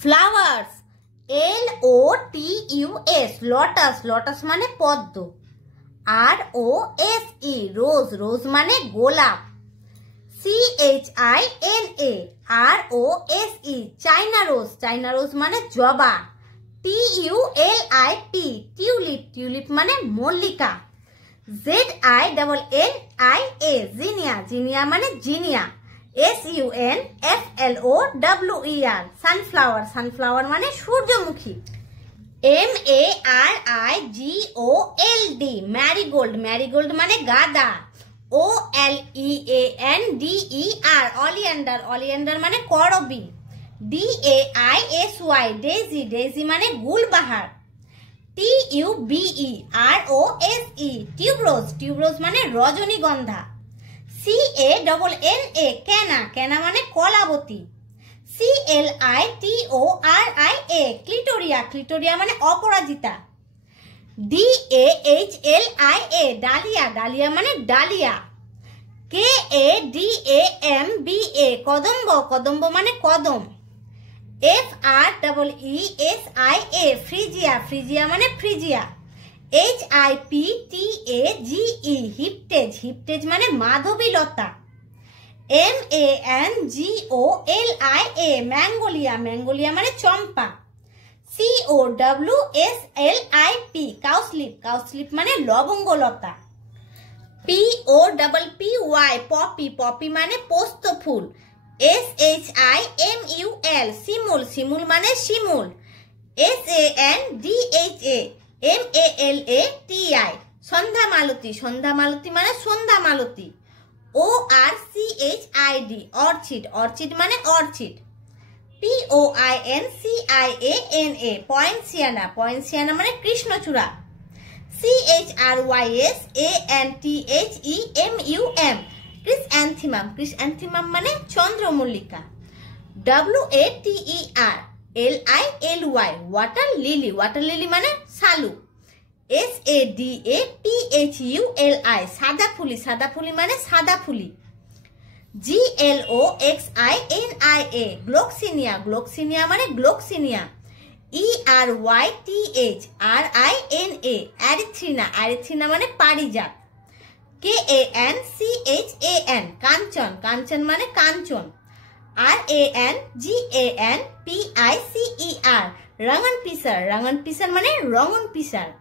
Flowers, LOTUS, lotus, lotus মানে পদ্ম। ROSE, রোজ, রোজ মানে গোলাপ। CHINA, ROSE, চাইনা রোজ, চাইনা রোজ মানে জবা। TULIP, টিউলিপ, টিউলিপ মানে মল্লিকা। ZINNIA, জিনিয়া, জিনিয়া মানে জিনিয়া। SUNFLOWER, সানফ্লাওয়ার, সানফ্লাওয়ার মানে সূর্যমুখী। MARIGOLD, ম্যারিগোল্ড, ম্যারিগোল্ড মানে গাঁদা। OLEANDER, অলিয়ান্ডার, অলিয়ান্ডার মানে করবী। DAISY, ডেইজি, ডেইজি মানে গুলবাহার। TUBEROSE, টিউবরোজ, টিউবরোজ মানে রজনীগন্ধা। CANNA, কেনা, কেনা মানে কলাবতী। CLITORIA, ক্লিটোরিয়া, ক্লিটোরিয়া মানে অপরাজিতা। DAHLIA, ডালিয়া, ডালিয়া মানে ডালিয়া। KADAMBA, কদম্ব, কদম্ব মানে কদম। FREESIA, ফ্রিজিয়া, ফ্রিজিয়া মানে ফ্রিজিয়া। HIPTAGE, হিপটেজ, হিপটেজ মানে মাধবীলতা। MANGOLIA, ম্যাঙ্গোলিয়া, ম্যাঙ্গোলিয়া মানে চম্পা। COWSLIP, কাউস্লিপ, কাউস্লিপ মানে লবঙ্গলতা। POPPY, পপি, পপি মানে পোস্ত ফুল। SHIMUL, শিমুল, শিমুল মানে শিমুল। SANDHA, MALATI, সন্ধ্যা মালতী, সন্ধ্যা মালতী মানে সন্ধ্যা মালতী। ORCHID, অর্চিড, অর্চিড মানে অর্চিড। POINCIANA, পয়েন্সিয়ানা, পয়েন্সিয়ানা মানে কৃষ্ণচূড়া। CHRYSANTHEMUM, ক্রিসঅ্যান্থিমাম, ক্রিসঅ্যান্থিমাম মানে চন্দ্রমল্লিকা। WATER LILY, water lily, water lily মানে শালুক। SADAPHULI, সাদা ফুলি, সাদা ফুলি মানে সাদা ফুলি। GLOXINIA, গ্লোক্সিনিয়া, গ্লোক্সিনিয়া মানে গ্লোক্সিনিয়া। ERYTHRINA, অ্যারিথ্রিনা, অ্যারিথ্রিনা মানে পারিজাত। KANCHAN, কাঞ্চন, কাঞ্চন মানে কাঞ্চন। RANGANPICER, রঙন পিসার, রঙন পিসার মানে রঙন পিসার।